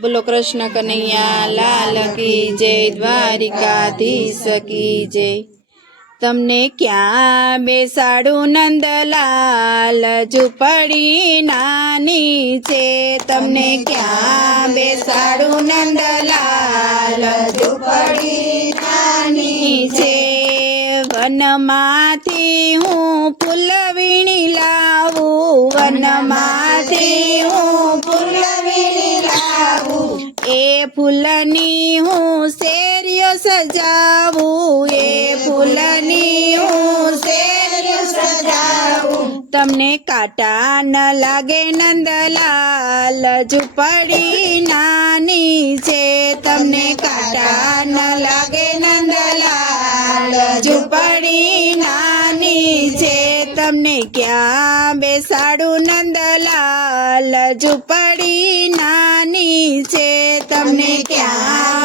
बोलो कृष्ण कन्हैया लाल की जय, द्वारिकाधीश की जय। तमने क्या बेसाड़ू नंदलाल झूपड़ी नानी छे, तमने क्या बेसाड़ू नंदलाल झूपड़ी नानी छे। वनमाथी हूँ फूल वीणी लावू, वनमाथी हूँ फूल वीणी लावू, ए फूलनी हूँ शेरियो सजावू, ए फूलनी हूँ शेरियो सजावू। तमने काटा न लागे नंदलाल झूपड़ी नानी छे, तमने काटा न लागे नंदलाल झूपड़ी नानी छे। तमने क्या बेसाड़ू नंदलाल झूपड़ी नानी छे, तमने क्या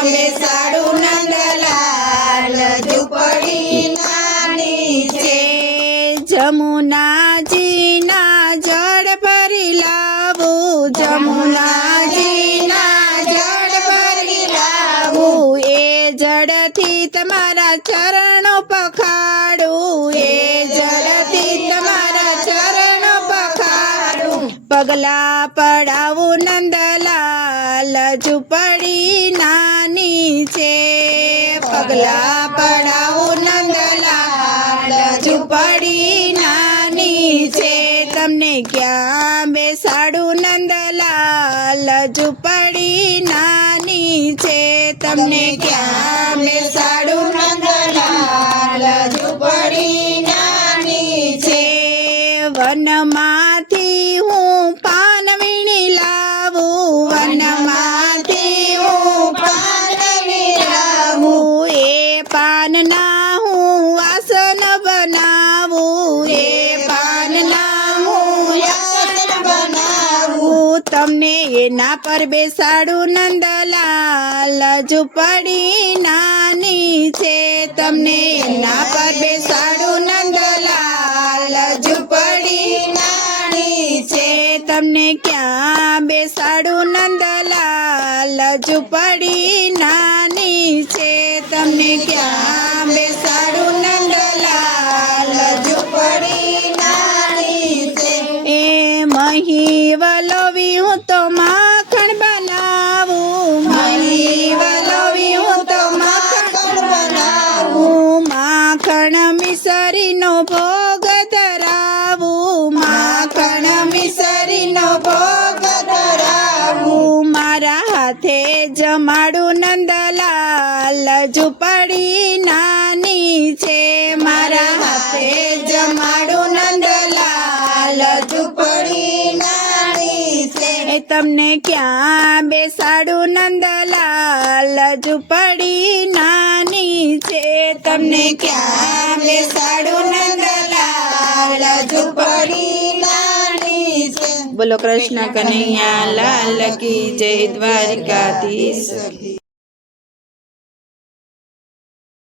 बेसाड़ू नंदलाल झूपड़ी नानी छे। जमुना जी ना जड़ भरी लावू, जमुना जी ना जड़ भरी लावू, ए जड़ थी तमारा चरणों पखाड़ू, ए जड़ थी तमारा चरणों पखाड़ू। पगला पड़ावू नंदलाल झूपड़ी नानी छे, पगला पड़ावू नंदलाल झूपड़ी नानी छे। तमने क्या बेसाड़ू नंदलाल झूपड़ी नानी छे, तमने क्या बेसाड़ू नंदलाल झूपड़ी नानी छे। वनमाथी हूँ पान वीणी लावू, वनमाथी हूँ पान वीणी लावू, ए पान ना हूँ आसन बनावू, ए पान ना हूँ आसन बनावू। तमने एना पर बेसाड़ू नंदलाल झूपड़ी नानी छे, तमने एना पर बेसाड़ू नंदलाल झूपड़ी नानी छे। तमने क्या बेसाड़ू नंदलाल झूपड़ी नानी छे, तमने क्या बेसाड़ू नंदलाल झूपड़ी नानी छे। ए मही वलोवी हूँ तो माखण बनावू, मही वलोवी हूँ तो माखण बनावू, माखण मिसरी नो भोग धरावू, माखण मिसरी नो भोग धरावू। मारा हाथे जमाड़ू नंदलाल झूपड़ी नानी छे, मारा हाथे जमाड़ू नंदलाल झूपड़ी नानी छे। तमने क्या बेसाड़ू नंदलाल झूपड़ी नानी छे, तमने क्या बेसाड़ू नंदलाल झूपड़ी नानी छे। बोलो कृष्ण कन्हैया लाल की जय, द्वारिकाधीश की।